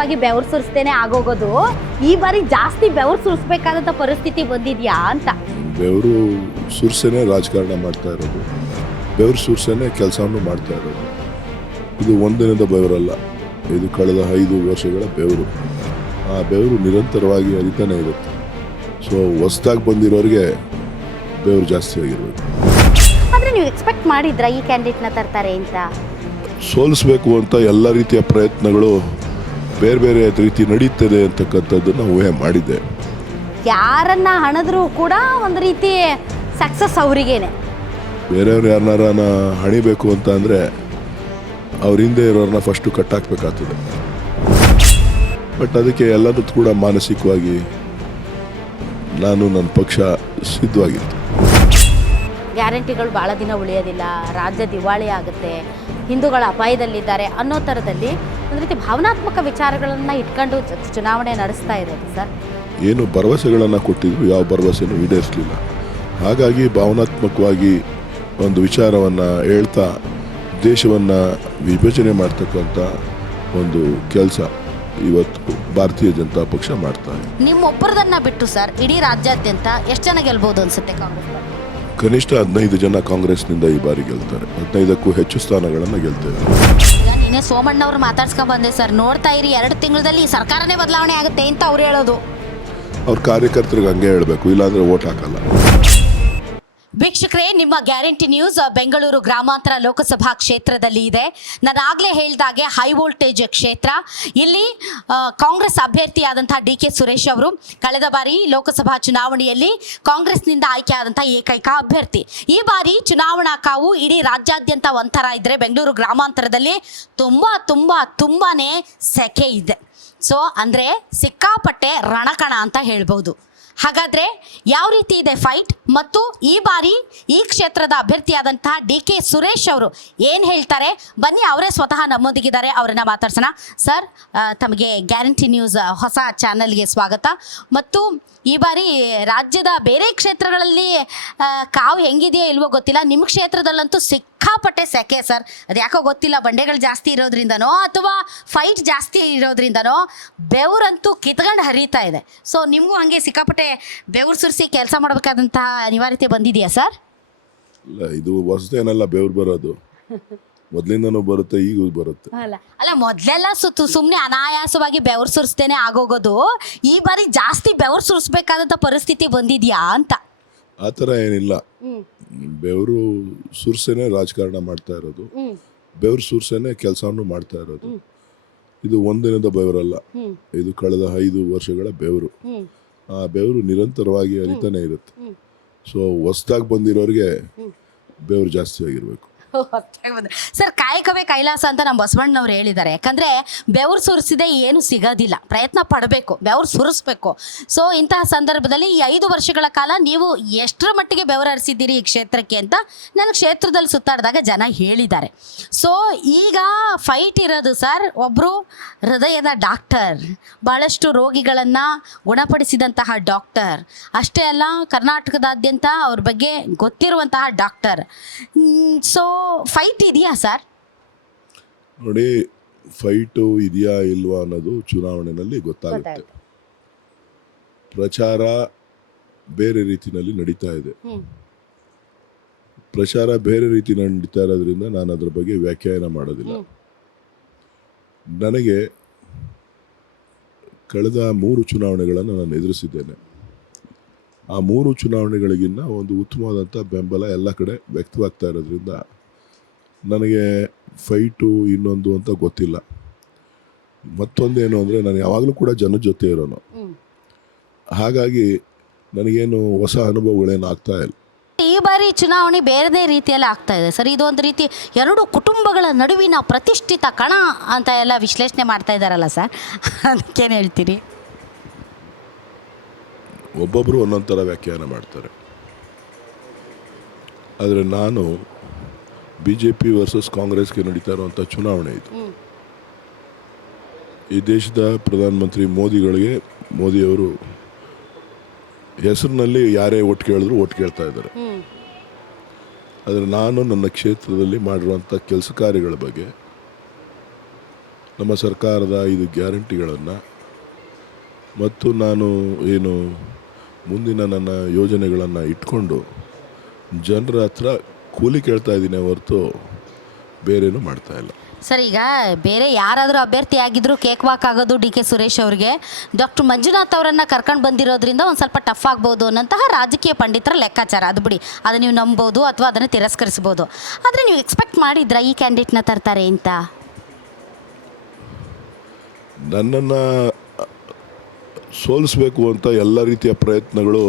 ಆಯಾಸವಾಗಿ ಬೆವರು ಸುರಿಸ್ತೇನೆ ಆಗೋಗೋದು ಈ ಬಾರಿ ಜಾಸ್ತಿ ಬೆವರು ಸುರಿಸ್ಬೇಕಾದಂತ ಪರಿಸ್ಥಿತಿ ಬಂದಿದ್ಯಾ ಅಂತ. ಬೆವರು ಸುರ್ಸೇನೆ ರಾಜಕಾರಣ ಮಾಡ್ತಾ ಇರೋದು, ಬೆವರು ಸುರ್ಸೇನೆ ಕೆಲಸವನ್ನು ಮಾಡ್ತಾ ಇರೋದು. ಇದು ಒಂದಿನದ ಬೆವರಲ್ಲ, ಇದು ಕಳೆದ 5 ವರ್ಷಗಳ ಬೆವರು. ಆ ಬೆವರು ನಿರಂತರವಾಗಿ ಹರಿತಾನೆ ಇರುತ್ತೆ. ಸೊ ಹೊಸ್ದಾಗಿ ಬಂದಿರೋರಿಗೆ ಬೆವರು ಜಾಸ್ತಿ ಆಗಿರ್ಬೇಕು. ಆದ್ರೆ ನೀವು ಎಕ್ಸ್ಪೆಕ್ಟ್ ಮಾಡಿದ್ರ ಈ ಕ್ಯಾಂಡಿಡೇಟ್ನ ತರ್ತಾರೆ ಅಂತ? ಸೋಲಿಸ್ಬೇಕು ಅಂತ ಎಲ್ಲ ರೀತಿಯ ಪ್ರಯತ್ನಗಳು ಬೇರೆ ಬೇರೆ ರೀತಿ ನಡೀತದೆ ಅಂತಕ್ಕಂಥದ್ದನ್ನು ಊಹೆ ಮಾಡಿದ್ದೆ. ಯಾರನ್ನ ಹಣದ್ರು ಕೂಡ ಒಂದು ರೀತಿ ಸಕ್ಸಸ್ ಅವರಿಗೇನೆ. ಬೇರೆಯವ್ರು ಯಾರನ್ನಾರ ಹಣಿಬೇಕು ಅಂತ ಅಂದರೆ ಅವ್ರ ಹಿಂದೆ ಇರೋರನ್ನ ಫಸ್ಟು ಕಟ್ಟಾಕ್ಬೇಕಾಗ್ತದೆ. ಬಟ್ ಅದಕ್ಕೆ ಎಲ್ಲದೂ ಕೂಡ ಮಾನಸಿಕವಾಗಿ ನಾನು ನನ್ನ ಪಕ್ಷ ಸಿದ್ಧವಾಗಿತ್ತು. ಗ್ಯಾರಂಟಿಗಳು ಭಾಳ ದಿನ ಉಳಿಯೋದಿಲ್ಲ, ರಾಜ್ಯ ದಿವಾಳಿ ಆಗುತ್ತೆ, ಹಿಂದೂಗಳ ಅಪಾಯದಲ್ಲಿದ್ದಾರೆ ಅನ್ನೋ ಥರದಲ್ಲಿ ಒಂದು ರೀತಿ ಭಾವನಾತ್ಮಕ ವಿಚಾರಗಳನ್ನು ಇಟ್ಕೊಂಡು ಚುನಾವಣೆ ನಡೆಸ್ತಾ ಇರೋದು ಸರ್. ಏನು ಭರವಸೆಗಳನ್ನು ಕೊಟ್ಟಿದ್ರು, ಯಾವ ಭರವಸೆನೂ ಈಡೇರಿಸಲಿಲ್ಲ. ಹಾಗಾಗಿ ಭಾವನಾತ್ಮಕವಾಗಿ ಒಂದು ವಿಚಾರವನ್ನು ಹೇಳ್ತಾ ದೇಶವನ್ನು ವಿಭಜನೆ ಮಾಡ್ತಕ್ಕಂಥ ಒಂದು ಕೆಲಸ ಇವತ್ತು ಭಾರತೀಯ ಜನತಾ ಪಕ್ಷ ಮಾಡ್ತಾ ಇದೆ. ನಿಮ್ಮೊಬ್ಬರದನ್ನ ಬಿಟ್ಟು ಸರ್ ಇಡೀ ರಾಜ್ಯಾದ್ಯಂತ ಎಷ್ಟು ಜನ ಗೆಲ್ಬಹುದು ಅನ್ಸುತ್ತೆ ಕಾಂಗ್ರೆಸ್? ಕನಿಷ್ಠ 15 ಜನ ಕಾಂಗ್ರೆಸ್ನಿಂದ ಈ ಬಾರಿ ಗೆಲ್ತಾರೆ. 15ಕ್ಕೂ ಹೆಚ್ಚು ಸ್ಥಾನಗಳನ್ನು ಗೆಲ್ತೇವೆ. ಈಗ ನೀನೇ ಸೋಮಣ್ಣ ಅವ್ರು ಮಾತಾಡ್ಸ್ಕೊಂಡ್ ಬಂದೆ ಸರ್, ನೋಡ್ತಾ ಇರಿ 2 ತಿಂಗಳಲ್ಲಿ ಸರ್ಕಾರನೇ ಬದಲಾವಣೆ ಆಗುತ್ತೆ ಅಂತ ಅವ್ರು ಹೇಳೋದು. ಅವ್ರ ಕಾರ್ಯಕರ್ತರಿಗೆ ಹಂಗೆ ಹೇಳಬೇಕು, ಇಲ್ಲಾಂದ್ರೆ ವೋಟ್ ಹಾಕಲ್ಲ. ವೀಕ್ಷಕರೇ, ನಿಮ್ಮ ಗ್ಯಾರಂಟಿ ನ್ಯೂಸ್ ಬೆಂಗಳೂರು ಗ್ರಾಮಾಂತರ ಲೋಕಸಭಾ ಕ್ಷೇತ್ರದಲ್ಲಿ ಇದೆ. ನಾನು ಆಗಲೇ ಹೇಳಿದಾಗೆ ಹೈ ವೋಲ್ಟೇಜ್ ಕ್ಷೇತ್ರ. ಇಲ್ಲಿ ಕಾಂಗ್ರೆಸ್ ಅಭ್ಯರ್ಥಿಯಾದಂತಹ DK ಸುರೇಶ್ ಅವರು ಕಳೆದ ಬಾರಿ ಲೋಕಸಭಾ ಚುನಾವಣೆಯಲ್ಲಿ ಕಾಂಗ್ರೆಸ್ನಿಂದ ಆಯ್ಕೆಯಾದಂತಹ ಏಕೈಕ ಅಭ್ಯರ್ಥಿ. ಈ ಬಾರಿ ಚುನಾವಣಾ ಕಾವು ಇಡೀ ರಾಜ್ಯಾದ್ಯಂತ ಒಂಥರ ಇದ್ರೆ, ಬೆಂಗಳೂರು ಗ್ರಾಮಾಂತರದಲ್ಲಿ ತುಂಬಾನೇ ಸೆಕೆ ಇದೆ. ಸೊ ಅಂದರೆ ಸಿಕ್ಕಾಪಟ್ಟೆ ರಣಕಣ ಅಂತ ಹೇಳ್ಬೋದು. ಹಾಗಾದರೆ ಯಾವ ರೀತಿ ಇದೆ ಫೈಟ್, ಮತ್ತು ಈ ಬಾರಿ ಈ ಕ್ಷೇತ್ರದ ಅಭ್ಯರ್ಥಿಯಾದಂತಹ DK ಸುರೇಶ್ ಅವರು ಏನು ಹೇಳ್ತಾರೆ, ಬನ್ನಿ ಅವರೇ ಸ್ವತಃ ನಮ್ಮೊಂದಿಗಿದ್ದಾರೆ, ಅವರನ್ನು ಮಾತಾಡ್ಸೋಣ. ಸರ್, ತಮಗೆ ಗ್ಯಾರಂಟಿ ನ್ಯೂಸ್ ಹೊಸ ಚಾನಲ್ಗೆ ಸ್ವಾಗತ. ಮತ್ತು ಈ ಬಾರಿ ರಾಜ್ಯದ ಬೇರೆ ಕ್ಷೇತ್ರಗಳಲ್ಲಿ ಕಾವು ಹೆಂಗಿದೆಯೋ ಇಲ್ವೋ ಗೊತ್ತಿಲ್ಲ, ನಿಮ್ಮ ಕ್ಷೇತ್ರದಲ್ಲಂತೂ ಸಿಕ್ಕಾಪಟ್ಟೆ ಸೆಕೆ ಸರ್. ಅದು ಯಾಕೋ ಗೊತ್ತಿಲ್ಲ, ಬಂಡೆಗಳು ಜಾಸ್ತಿ ಇರೋದ್ರಿಂದನೋ ಅಥವಾ ಫೈಟ್ ಜಾಸ್ತಿ ಇರೋದ್ರಿಂದನೋ ಬೆವರಂತೂ ಕಿತ್ಕೊಂಡು ಹರಿತಾ ಇದೆ. ಸೊ ನಿಮಗೂ ಹಾಗೆ ಸಿಕ್ಕಾಪಟ್ಟೆ ಬೆವರು ಸುರಿಸಿ ಕೆಲಸ ಮಾಡಬೇಕಾದಂತಹ ಅನಿವಾರ್ಯತೆ ಬಂದಿದೆಯಾ ಸರ್? ಇಲ್ಲ, ಇದು ಹೊಸದೇನಲ್ಲ ಬೆವರು ಬರೋದು, ಮೊದಲಿಂದನೂ ಬರುತ್ತೆ, ಈಗೂ ಬರುತ್ತೆ. ಅಲ್ಲ ಮೊದಲೆಲ್ಲ ಸುಮ್ಮನೆ ಅನಾಯಾಸವಾಗಿ ಬೆವರು ಸುರಿಸ್ತೇನೆ ಆಗೋಗೋದು ಈ ಬಾರಿ ಜಾಸ್ತಿ ಬೆವರು ಸುರಿಸ್ಬೇಕಾದಂಥ ಪರಿಸ್ಥಿತಿ ಬಂದಿದ್ಯಾ ಅಂತ? ಆ ಥರ ಏನಿಲ್ಲ. ಬೆವರು ಸುರ್ಸೇನೆ ರಾಜಕಾರಣ ಮಾಡ್ತಾ ಇರೋದು, ಬೆವರು ಸುರ್ಸೇನೆ ಕೆಲಸವನ್ನು ಮಾಡ್ತಾ ಇರೋದು. ಇದು ಒಂದಿನದ ಬೆವರಲ್ಲ, ಇದು ಕಳೆದ 5 ವರ್ಷಗಳ ಬೆವರು. ಆ ಬೆವರು ನಿರಂತರವಾಗಿ ಹರಿತಾನೆ ಇರುತ್ತೆ. ಸೊ ಹೊಸ್ದಾಗಿ ಬಂದಿರೋರಿಗೆ ಬೆವರು ಜಾಸ್ತಿ ಆಗಿರ್ಬೇಕು. ಸರ್, ಕಾಯಕವೇ ಕೈಲಾಸ ಅಂತ ನಮ್ಮ ಬಸವಣ್ಣನವ್ರು ಹೇಳಿದ್ದಾರೆ. ಯಾಕಂದರೆ ಬೆವರು ಸುರಿಸಿದೆ ಏನು ಸಿಗೋದಿಲ್ಲ, ಪ್ರಯತ್ನ ಪಡಬೇಕು, ಬೆವರು ಸುರಿಸ್ಬೇಕು. ಸೊ ಇಂತಹ ಸಂದರ್ಭದಲ್ಲಿ ಈ 5 ವರ್ಷಗಳ ಕಾಲ ನೀವು ಎಷ್ಟರ ಮಟ್ಟಿಗೆ ಬೆವರು ಹರಿಸಿದ್ದೀರಿ ಈ ಕ್ಷೇತ್ರಕ್ಕೆ ಅಂತ ನನಗೆ ಕ್ಷೇತ್ರದಲ್ಲಿ ಸುತ್ತಾಡಿದಾಗ ಜನ ಹೇಳಿದ್ದಾರೆ. ಸೊ ಈಗ ಫೈಟ್ ಇರೋದು ಸರ್, ಒಬ್ಬರು ಹೃದಯದ ಡಾಕ್ಟರ್, ಭಾಳಷ್ಟು ರೋಗಿಗಳನ್ನು ಗುಣಪಡಿಸಿದಂತಹ ಡಾಕ್ಟರ್, ಅಷ್ಟೇ ಅಲ್ಲ ಕರ್ನಾಟಕದಾದ್ಯಂತ ಅವ್ರ ಬಗ್ಗೆ ಗೊತ್ತಿರುವಂತಹ ಡಾಕ್ಟರ್. ಸೊ ಫೈಟ್ ಇದೆಯಾ ಸರ್? ನೋಡಿ, ಫೈಟು ಇದೆಯಾ ಇಲ್ವಾ ಅನ್ನೋದು ಚುನಾವಣೆಯಲ್ಲಿ ಗೊತ್ತಾಗುತ್ತೆ. ಪ್ರಚಾರ ಬೇರೆ ರೀತಿಯಲ್ಲಿ ನಡೀತಾ ಇದೆ. ಪ್ರಚಾರ ಬೇರೆ ರೀತಿ ನಡೀತಾ ಇರೋದ್ರಿಂದ ನಾನು ಅದ್ರ ಬಗ್ಗೆ ವ್ಯಾಖ್ಯಾನ ಮಾಡೋದಿಲ್ಲ. ನನಗೆ ಕಳೆದ 3 ಚುನಾವಣೆಗಳನ್ನು ನಾನು ಎದುರಿಸಿದ್ದೇನೆ. ಆ 3 ಚುನಾವಣೆಗಳಿಗಿನ್ನ ಒಂದು ಉತ್ತಮವಾದಂಥ ಬೆಂಬಲ ಎಲ್ಲ ಕಡೆ ವ್ಯಕ್ತವಾಗ್ತಾ ಇರೋದ್ರಿಂದ ನನಗೆ ಫೈಟು ಇನ್ನೊಂದು ಅಂತ ಗೊತ್ತಿಲ್ಲ. ಮತ್ತೊಂದೇನು ಅಂದರೆ, ನಾನು ಯಾವಾಗಲೂ ಕೂಡ ಜನದ ಜೊತೆ ಇರೋನು. ಹಾಗಾಗಿ ನನಗೇನು ಹೊಸ ಅನುಭವಗಳೇನು ಆಗ್ತಾ ಇಲ್ಲ. ಈ ಬಾರಿ ಚುನಾವಣೆ ಬೇರೆದೇ ರೀತಿಯಲ್ಲಿ ಆಗ್ತಾ ಇದೆ ಸರ್. ಇದು ಒಂದು ರೀತಿ 2 ಕುಟುಂಬಗಳ ನಡುವಿನ ಪ್ರತಿಷ್ಠಿತ ಕಣ ಅಂತ ಎಲ್ಲ ವಿಶ್ಲೇಷಣೆ ಮಾಡ್ತಾ ಇದ್ದಾರಲ್ಲ ಸರ್, ಅದಕ್ಕೇನು ಹೇಳ್ತೀರಿ? ಒಬ್ಬೊಬ್ಬರು ಒಂದೊಂದು ಥರ ವ್ಯಾಖ್ಯಾನ ಮಾಡ್ತಾರೆ. ಆದರೆ ನಾನು BJP ವರ್ಸಸ್ ಕಾಂಗ್ರೆಸ್ಗೆ ನಡೀತಾ ಇರುವಂಥ ಚುನಾವಣೆ ಇದು. ಈ ದೇಶದ ಪ್ರಧಾನಮಂತ್ರಿ ಮೋದಿಯವರು ಹೆಸರಿನಲ್ಲಿ ಯಾರೇ ಒಟ್ಟು ಕೇಳಿದ್ರು ಒಟ್ಟು ಕೇಳ್ತಾ ಇದ್ದಾರೆ. ಆದರೆ ನಾನು ನನ್ನ ಕ್ಷೇತ್ರದಲ್ಲಿ ಮಾಡಿರುವಂಥ ಕೆಲಸ ಕಾರ್ಯಗಳ ಬಗ್ಗೆ ನಮ್ಮ ಸರ್ಕಾರದ 5 ಗ್ಯಾರಂಟಿಗಳನ್ನು ಮತ್ತು ನಾನು ಏನು ಮುಂದಿನ ನನ್ನ ಯೋಜನೆಗಳನ್ನು ಇಟ್ಕೊಂಡು ಜನರ ಹತ್ರ ಕೂಲಿ ಕೇಳ್ತಾ ಇದ್ದೀನಿ ಹೊರತು ಬೇರೇನೂ ಮಾಡ್ತಾಯಿಲ್ಲ. ಸರ್, ಈಗ ಬೇರೆ ಯಾರಾದರೂ ಅಭ್ಯರ್ಥಿ ಆಗಿದ್ರು ಕೇಕ್ ವಾಕ್ ಆಗೋದು ಡಿ ಕೆ ಸುರೇಶ್ ಅವರಿಗೆ ಡಾಕ್ಟರ್ ಮಂಜುನಾಥ್ ಅವರನ್ನು ಕರ್ಕೊಂಡು ಬಂದಿರೋದ್ರಿಂದ ಒಂದು ಸ್ವಲ್ಪ ಟಫ್ ಆಗ್ಬೋದು ಅನ್ನೋಂತಹ ರಾಜಕೀಯ ಪಂಡಿತರ ಲೆಕ್ಕಾಚಾರ. ಅದು ಬಿಡಿ, ಅದು ನೀವು ನಂಬೋದು ಅಥವಾ ಅದನ್ನು ತಿರಸ್ಕರಿಸ್ಬೋದು. ಆದರೆ ನೀವು ಎಕ್ಸ್ಪೆಕ್ಟ್ ಮಾಡಿದ್ರಾ ಈ ಕ್ಯಾಂಡಿಡೇಟ್ನ ತರ್ತಾರೆ ಅಂತ? ನನ್ನನ್ನು ಸೋಲಿಸಬೇಕು ಅಂತ ಎಲ್ಲ ರೀತಿಯ ಪ್ರಯತ್ನಗಳು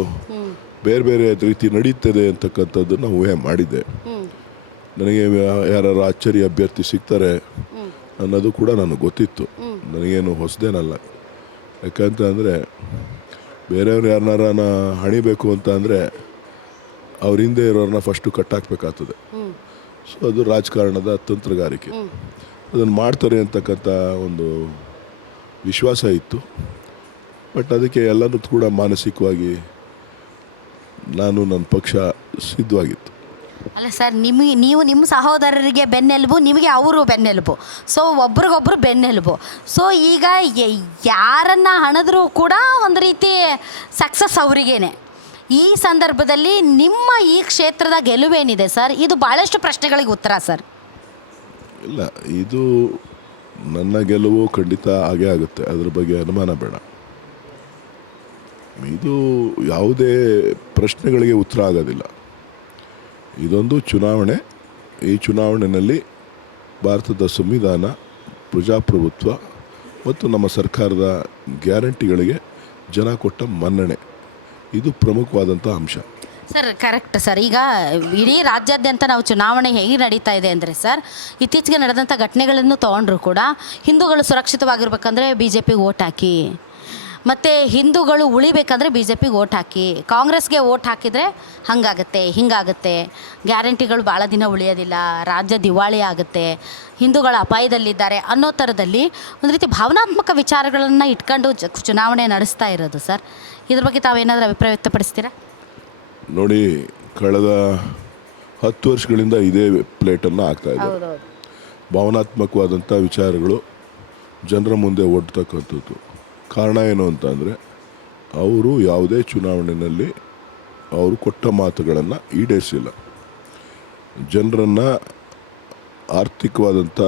ಬೇರೆ ಬೇರೆ ರೀತಿ ನಡೀತದೆ ಅಂತಕ್ಕಂಥದ್ದನ್ನು ಊಹೆ ಮಾಡಿದ್ದೆ. ನನಗೆ ಯಾರು ಅಚ್ಚರಿ ಅಭ್ಯರ್ಥಿ ಸಿಗ್ತಾರೆ ಅನ್ನೋದು ಕೂಡ ನನಗೆ ಗೊತ್ತಿತ್ತು. ನನಗೇನು ಹೊಸದೇನಲ್ಲ. ಯಾಕಂತ ಅಂದರೆ ಬೇರೆಯವ್ರು ಯಾರನ್ನಾರ ಹಣಿಬೇಕು ಅಂತ ಅಂದರೆ ಅವ್ರ ಹಿಂದೆ ಇರೋರನ್ನ ಫಸ್ಟು ಕಟ್ಟಾಕಬೇಕಾಗ್ತದೆ. ಸೊ ಅದು ರಾಜಕಾರಣದ ತಂತ್ರಗಾರಿಕೆ. ಅದನ್ನು ಮಾಡ್ತಾರೆ ಅಂತಕ್ಕಂಥ ಒಂದು ವಿಶ್ವಾಸ ಇತ್ತು. ಬಟ್ ಅದಕ್ಕೆ ಎಲ್ಲನೂ ಕೂಡ ಮಾನಸಿಕವಾಗಿ ನಾನು ನನ್ನ ಪಕ್ಷ ಸಿದ್ಧವಾಗಿತ್ತು. ಅಲ್ಲ ಸರ್, ನೀವು ನಿಮ್ಮ ಸಹೋದರರಿಗೆ ಬೆನ್ನೆಲುಬು, ನಿಮಗೆ ಅವರು ಬೆನ್ನೆಲುಬು. ಸೊ ಒಬ್ರಿಗೊಬ್ರು ಬೆನ್ನೆಲುಬು. ಸೊ ಈಗ ಯಾರನ್ನು ಹಣಿದ್ರೂ ಕೂಡ ಒಂದು ರೀತಿ ಸಕ್ಸಸ್ ಅವರಿಗೇನೆ. ಈ ಸಂದರ್ಭದಲ್ಲಿ ನಿಮ್ಮ ಈ ಕ್ಷೇತ್ರದ ಗೆಲುವೇನಿದೆ ಸರ್, ಇದು ಭಾಳಷ್ಟು ಪ್ರಶ್ನೆಗಳಿಗೆ ಉತ್ತರ ಸರ್. ಇಲ್ಲ, ಇದು ನನ್ನ ಗೆಲುವು ಖಂಡಿತ ಆಗೇ ಆಗುತ್ತೆ, ಅದ್ರ ಬಗ್ಗೆ ಅನುಮಾನ ಬೇಡ. ಇದು ಯಾವುದೇ ಪ್ರಶ್ನೆಗಳಿಗೆ ಉತ್ತರ ಆಗೋದಿಲ್ಲ. ಇದೊಂದು ಚುನಾವಣೆ. ಈ ಚುನಾವಣೆಯಲ್ಲಿ ಭಾರತದ ಸಂವಿಧಾನ, ಪ್ರಜಾಪ್ರಭುತ್ವ ಮತ್ತು ನಮ್ಮ ಸರ್ಕಾರದ ಗ್ಯಾರಂಟಿಗಳಿಗೆ ಜನ ಕೊಟ್ಟ ಮನ್ನಣೆ, ಇದು ಪ್ರಮುಖವಾದಂಥ ಅಂಶ. Sir, correct sir. ಈಗ ಇಡೀ ರಾಜ್ಯಾದ್ಯಂತ ನಾವು ಚುನಾವಣೆ ಹೇಗೆ ನಡೀತಾ ಇದೆ ಅಂದರೆ ಸರ್, ಇತ್ತೀಚೆಗೆ ನಡೆದಂಥ ಘಟನೆಗಳನ್ನು ತೊಗೊಂಡ್ರು ಕೂಡ ಹಿಂದೂಗಳು ಸುರಕ್ಷಿತವಾಗಿರ್ಬೇಕಂದ್ರೆ ಬಿ ಜೆ ಪಿಗೆ ಓಟ್ ಹಾಕಿ, ಮತ್ತು ಹಿಂದೂಗಳು ಉಳಿಬೇಕಂದ್ರೆ ಬಿ ಜೆ ಪಿಗೆ ಓಟ್ ಹಾಕಿ, ಕಾಂಗ್ರೆಸ್ಗೆ ಓಟ್ ಹಾಕಿದರೆ ಹಾಗಾಗತ್ತೆ ಹಿಂಗಾಗುತ್ತೆ, ಗ್ಯಾರಂಟಿಗಳು ಭಾಳ ದಿನ ಉಳಿಯೋದಿಲ್ಲ, ರಾಜ್ಯ ದಿವಾಳಿ ಆಗುತ್ತೆ, ಹಿಂದೂಗಳ ಅಪಾಯದಲ್ಲಿದ್ದಾರೆ ಅನ್ನೋ ಥರದಲ್ಲಿ ಒಂದು ರೀತಿ ಭಾವನಾತ್ಮಕ ವಿಚಾರಗಳನ್ನು ಇಟ್ಕೊಂಡು ಚುನಾವಣೆ ನಡೆಸ್ತಾ ಇರೋದು ಸರ್. ಇದ್ರ ಬಗ್ಗೆ ತಾವೇನಾದರೂ ಅಭಿಪ್ರಾಯ ವ್ಯಕ್ತಪಡಿಸ್ತೀರಾ? ನೋಡಿ, ಕಳೆದ 10 ವರ್ಷಗಳಿಂದ ಇದೇ ಪ್ಲೇಟನ್ನು ಆಗ್ತಾಯಿದೆ. ಭಾವನಾತ್ಮಕವಾದಂಥ ವಿಚಾರಗಳು ಜನರ ಮುಂದೆ ಒಡ್ತಕ್ಕಂಥದ್ದು. ಕಾರಣ ಏನು ಅಂತಂದರೆ, ಅವರು ಯಾವುದೇ ಚುನಾವಣೆಯಲ್ಲಿ ಅವರು ಕೊಟ್ಟ ಮಾತುಗಳನ್ನು ಈಡೇರಿಸಿಲ್ಲ. ಜನರನ್ನು ಆರ್ಥಿಕವಾದಂಥ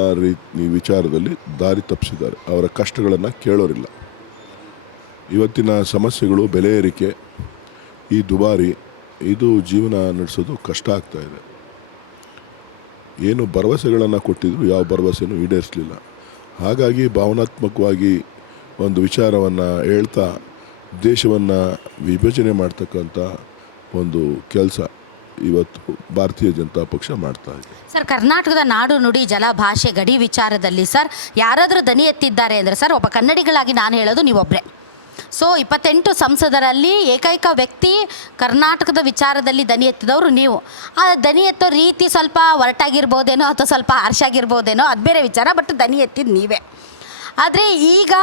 ವಿಚಾರದಲ್ಲಿ ದಾರಿ ತಪ್ಪಿಸಿದ್ದಾರೆ. ಅವರ ಕಷ್ಟಗಳನ್ನು ಕೇಳೋರಿಲ್ಲ. ಇವತ್ತಿನ ಸಮಸ್ಯೆಗಳು, ಬೆಲೆ ಏರಿಕೆ, ಈ ದುಬಾರಿ, ಇದು ಜೀವನ ನಡೆಸೋದು ಕಷ್ಟ ಆಗ್ತಾಯಿದೆ. ಏನು ಭರವಸೆಗಳನ್ನು ಕೊಟ್ಟಿದ್ರು, ಯಾವ ಭರವಸೆನೂ ಈಡೇರಿಸಲಿಲ್ಲ. ಹಾಗಾಗಿ ಭಾವನಾತ್ಮಕವಾಗಿ ಒಂದು ವಿಚಾರವನ್ನು ಹೇಳ್ತಾ ದೇಶವನ್ನು ವಿಭಜನೆ ಮಾಡ್ತಕ್ಕಂಥ ಒಂದು ಕೆಲಸ ಇವತ್ತು ಭಾರತೀಯ ಜನತಾ ಪಕ್ಷ ಮಾಡ್ತಾ ಇದೆ. ಸರ್, ಕರ್ನಾಟಕದ ನಾಡು ನುಡಿ ಜಲ ಭಾಷೆ ಗಡಿ ವಿಚಾರದಲ್ಲಿ ಸರ್ ಯಾರಾದರೂ ದನಿ ಎತ್ತಿದ್ದಾರೆ ಅಂದರೆ ಸರ್, ಒಬ್ಬ ಕನ್ನಡಿಗಳಾಗಿ ನಾನು ಹೇಳೋದು ನೀವೊಬ್ಬರೇ. ಸೊ 28 ಸಂಸದರಲ್ಲಿ ಏಕೈಕ ವ್ಯಕ್ತಿ ಕರ್ನಾಟಕದ ವಿಚಾರದಲ್ಲಿ ದನಿ ಎತ್ತಿದವರು ನೀವು. ಆ ದನಿ ಎತ್ತೋ ರೀತಿ ಸ್ವಲ್ಪ ಒರಟಾಗಿರ್ಬೋದೇನೋ ಅಥವಾ ಸ್ವಲ್ಪ ಹಾರ್ಷಾಗಿರ್ಬೋದೇನೋ, ಅದು ಬೇರೆ ವಿಚಾರ. ಬಟ್ ದನಿ ಎತ್ತಿದ್ದು ನೀವೇ. ಆದರೆ ಈಗ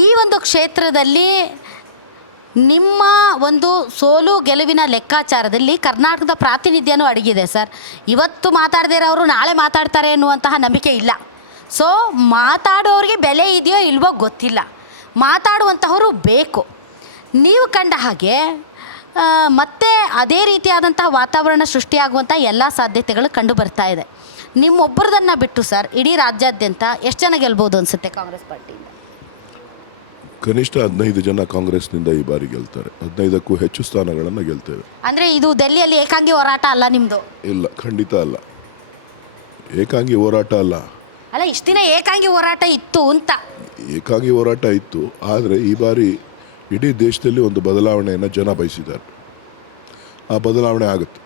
ಈ ಒಂದು ಕ್ಷೇತ್ರದಲ್ಲಿ ನಿಮ್ಮ ಒಂದು ಸೋಲು ಗೆಲುವಿನ ಲೆಕ್ಕಾಚಾರದಲ್ಲಿ ಕರ್ನಾಟಕದ ಪ್ರಾತಿನಿಧ್ಯನೂ ಅಡಗಿದೆ ಸರ್. ಇವತ್ತು ಮಾತಾಡದೇ ಇರೋರು ನಾಳೆ ಮಾತಾಡ್ತಾರೆ ಅನ್ನುವಂತಹ ನಂಬಿಕೆ ಇಲ್ಲ. ಸೊ ಮಾತಾಡೋರಿಗೆ ಬೆಲೆ ಇದೆಯೋ ಇಲ್ವೋ ಗೊತ್ತಿಲ್ಲ, ಮಾತಾಡುವಂತಹವರು ಬೇಕು. ನೀವು ಕಂಡ ಹಾಗೆ ಮತ್ತೆ ಅದೇ ರೀತಿಯಾದಂತಹ ವಾತಾವರಣ ಸೃಷ್ಟಿಯಾಗುವಂಥ ಎಲ್ಲ ಸಾಧ್ಯತೆಗಳು ಕಂಡು ಬರ್ತಾ ಇದೆ. ನಿಮ್ಮೊಬ್ಬರದನ್ನು ಬಿಟ್ಟು ಸರ್ ಇಡೀ ರಾಜ್ಯಾದ್ಯಂತ ಎಷ್ಟು ಜನ ಗೆಲ್ಬೋದು ಅನಿಸುತ್ತೆ ಕಾಂಗ್ರೆಸ್ ಪಾರ್ಟಿಯಿಂದ? ಕನಿಷ್ಠ 15 ಜನ ಕಾಂಗ್ರೆಸ್ನಿಂದ ಈ ಬಾರಿ ಗೆಲ್ತಾರೆ. 15ಕ್ಕೂ ಹೆಚ್ಚು ಸ್ಥಾನಗಳನ್ನು ಗೆಲ್ತೇವೆ. ಅಂದರೆ ಇದು ಡೆಲ್ಲಿಯಲ್ಲಿ ಏಕಾಂಗಿ ಹೋರಾಟ ಅಲ್ಲ ನಿಮ್ಮದು? ಇಲ್ಲ, ಖಂಡಿತ ಅಲ್ಲ. ಏಕಾಂಗಿ ಹೋರಾಟ ಅಲ್ಲ. ಅಲ್ಲ, ಇಷ್ಟು ದಿನ ಏಕಾಂಗಿ ಹೋರಾಟ ಇತ್ತು ಅಂತ. ಏಕಾಂಗಿ ಹೋರಾಟ ಇತ್ತು, ಆದರೆ ಈ ಬಾರಿ ಇಡೀ ದೇಶದಲ್ಲಿ ಒಂದು ಬದಲಾವಣೆಯನ್ನು ಜನ ಬಯಸಿದ್ದಾರೆ. ಆ ಬದಲಾವಣೆ ಆಗುತ್ತೆ.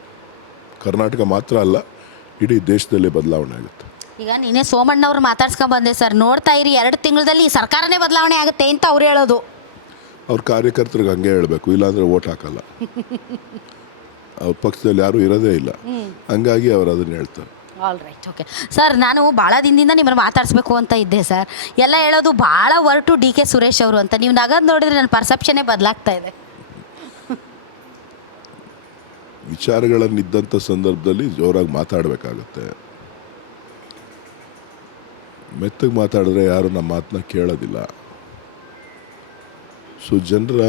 ಕರ್ನಾಟಕ ಮಾತ್ರ ಅಲ್ಲ, ಇಡೀ ದೇಶದಲ್ಲೇ ಬದಲಾವಣೆ ಆಗುತ್ತೆ. ಈಗ ನೀನೇ ಸೋಮಣ್ಣವ್ರು ಮಾತಾಡ್ಸ್ಕೊಂಡು ಬಂದೆ ಸರ್, ನೋಡ್ತಾ ಇರಿ 2 ತಿಂಗಳಲ್ಲಿ ಸರ್ಕಾರನೇ ಬದಲಾವಣೆ ಆಗುತ್ತೆ ಅಂತ ಅವ್ರು ಹೇಳೋದು. ಅವ್ರ ಕಾರ್ಯಕರ್ತರಿಗೆ ಹಂಗೆ ಹೇಳಬೇಕು, ಇಲ್ಲಾಂದರೆ ಓಟ್ ಹಾಕಲ್ಲ. ಅವ್ರ ಪಕ್ಷದಲ್ಲಿ ಯಾರೂ ಇರೋದೇ ಇಲ್ಲ, ಹಂಗಾಗಿ ಅವರು ಅದನ್ನು ಹೇಳ್ತಾರೆ. All right, okay sir. ನಾನು ಭಾಳ ದಿನದಿಂದ ನಿಮ್ಮನ್ನು ಮಾತಾಡಿಸ್ಬೇಕು ಅಂತ ಇದ್ದೆ ಸರ್. ಎಲ್ಲ ಹೇಳೋದು ಭಾಳ ಹೊರಟು ಡಿ ಕೆ ಸುರೇಶ್ ಅವರು ಅಂತ. ನೀವು ನಗದು ನೋಡಿದ್ರೆ ನನ್ನ ಪರ್ಸೆಪ್ಷನ್ನೇ ಬದಲಾಗ್ತಾ ಇದೆ. ವಿಚಾರಗಳನ್ನಿದ್ದಂಥ ಸಂದರ್ಭದಲ್ಲಿ ಜೋರಾಗಿ ಮಾತಾಡಬೇಕಾಗತ್ತೆ. ಮೆತ್ತಗೆ ಮಾತಾಡಿದ್ರೆ ಯಾರು ನಮ್ಮ ಮಾತನ್ನ ಕೇಳೋದಿಲ್ಲ. ಸೊ ಜನರ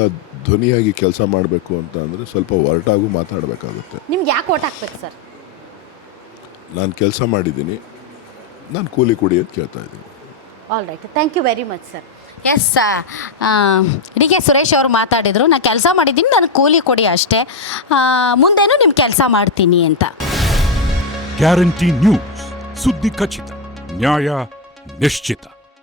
ಧ್ವನಿಯಾಗಿ ಕೆಲಸ ಮಾಡಬೇಕು ಅಂತ ಅಂದರೆ ಸ್ವಲ್ಪ ಒರಟಾಗೂ ಮಾತಾಡಬೇಕಾಗುತ್ತೆ. ನಿಮ್ಗೆ ಯಾಕೆ ಓಟ್ ಹಾಕ್ಬೇಕು ಸರ್? ನಾನು ಕೆಲಸ ಮಾಡಿದ್ದೀನಿ, ನಾನು ಕೂಲಿ ಕೊಡಿ ಅಂತ ಕೇಳ್ತಾ ಇದ್ದೀನಿ. All right, thank you very much sir. Yes, D K Suresh ಅವರು ಮಾತಾಡಿದರು, ನಾನು ಕೆಲಸ ಮಾಡಿದ್ದೀನಿ, ನನಗೆ ಕೂಲಿ ಕೊಡಿ ಅಷ್ಟೇ, ಮುಂದೇನೂ ನಿಮ್ಮ ಕೆಲಸ ಮಾಡ್ತೀನಿ ಅಂತ. ಗ್ಯಾರಂಟಿ ನ್ಯೂಸ್, ಸುದ್ದಿ ಖಚಿತ, ನ್ಯಾಯ ನಿಶ್ಚಿತ.